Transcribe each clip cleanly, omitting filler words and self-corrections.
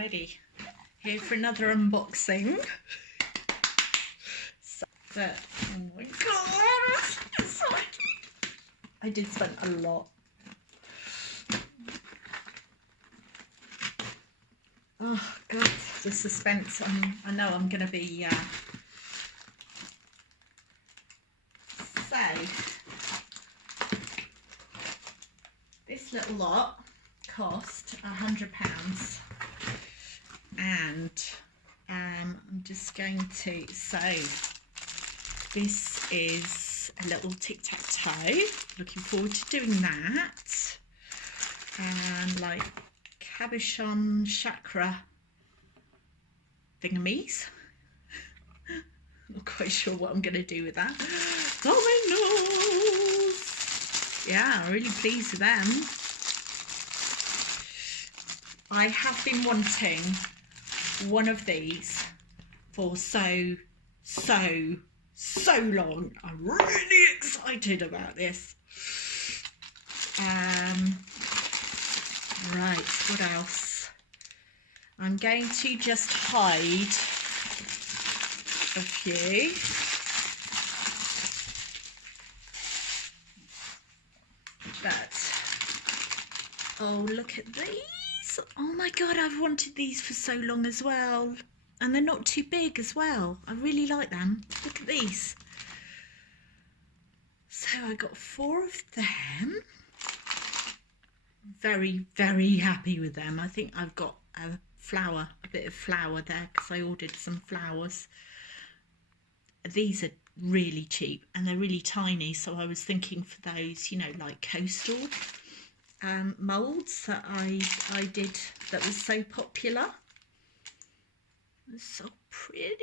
Alrighty, here for another unboxing. So, but, oh my god, I'm so excited. I did spend a lot. Oh god, the suspense. I know I'm going to be so this little lot cost £100, and I'm just going to, so this is a little tic-tac-toe, looking forward to doing that, and like cabochon chakra thingamies. Not quite sure what I'm going to do with that. Dominoes! Yeah, I'm really pleased with them. I have been wanting one of these for so long. I'm really excited about this. Right, what else? I'm going to just hide a few. But, oh, look at these. Oh my god, I've wanted these for so long as well. And they're not too big as well. I really like them. Look at these. So I got 4 of them. Very, very happy with them. I think I've got a bit of flour there because I ordered some flowers. These are really cheap and they're really tiny, so I was thinking for those, you know, like coastal moulds that I did, that was so popular. It's so pretty.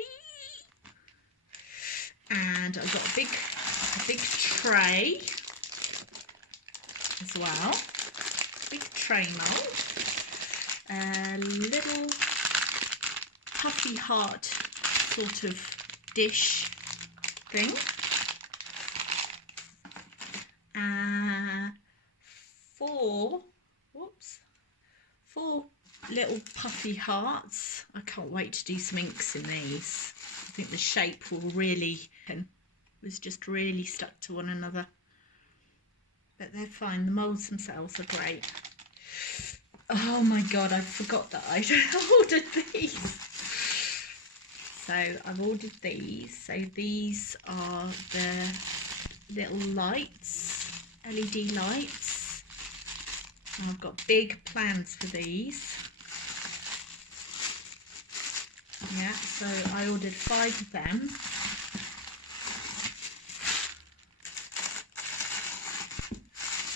And I've got a big tray as well. Big tray mould, a little puffy heart sort of dish thing, four little puffy hearts. I can't wait to do some inks in these. I think the shape will really, was just really stuck to one another. But they're fine. The moulds themselves are great. Oh my god, I forgot that I'd ordered these. So I've ordered these. So these are the little lights, LED lights. I've got big plans for these. Yeah, so I ordered 5 of them.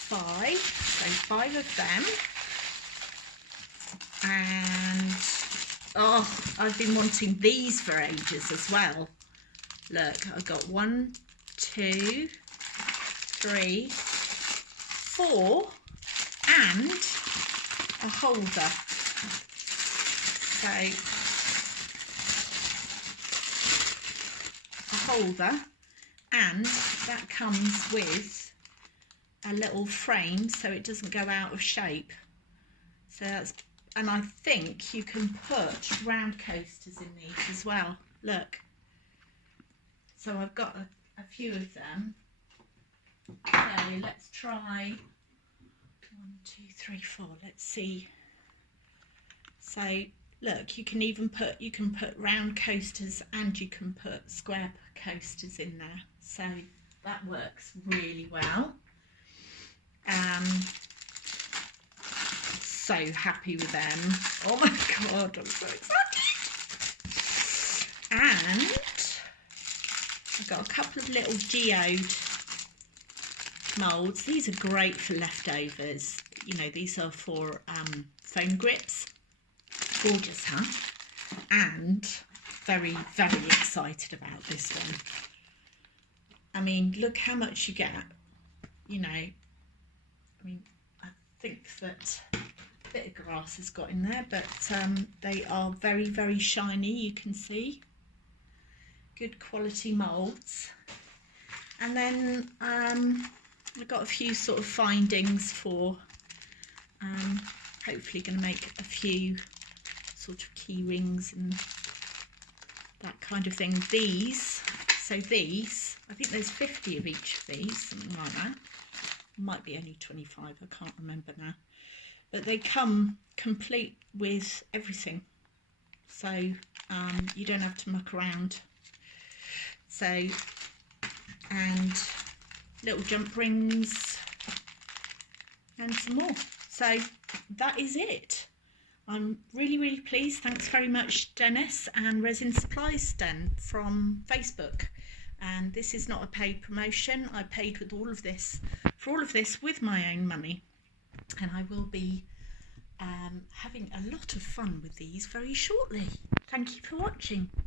So 5 of them, and oh, I've been wanting these for ages as well. Look, I've got 1, 2, 3, 4, and a holder. So a holder, and that comes with a little frame so it doesn't go out of shape. So that's, and I think you can put round coasters in these as well. Look, so I've got a few of them. So let's try 1, 2, 3, 4. Let's see. So look, you can put round coasters and you can put square coasters in there. So that works really well. So happy with them. Oh my god, I'm so excited. And I've got a couple of little geode moulds. These are great for leftovers. You know, these are for foam grips. Gorgeous, huh? And very, very excited about this one. I mean, look how much you get. You know, I mean, I think that a bit of grass has got in there, but they are very, very shiny, you can see. Good quality moulds. And then I've got a few sort of findings for hopefully going to make a few sort of key rings and that kind of thing. These, I think there's 50 of each of these, something like that. Might be only 25, I can't remember now. But they come complete with everything, so you don't have to muck around. So, and little jump rings and some more. So that is it. I'm really pleased. Thanks very much, Dennis and Resin Supplies Den from Facebook. And this is not a paid promotion. I paid with all of this, for all of this, with my own money. And I will be having a lot of fun with these very shortly. Thank you for watching.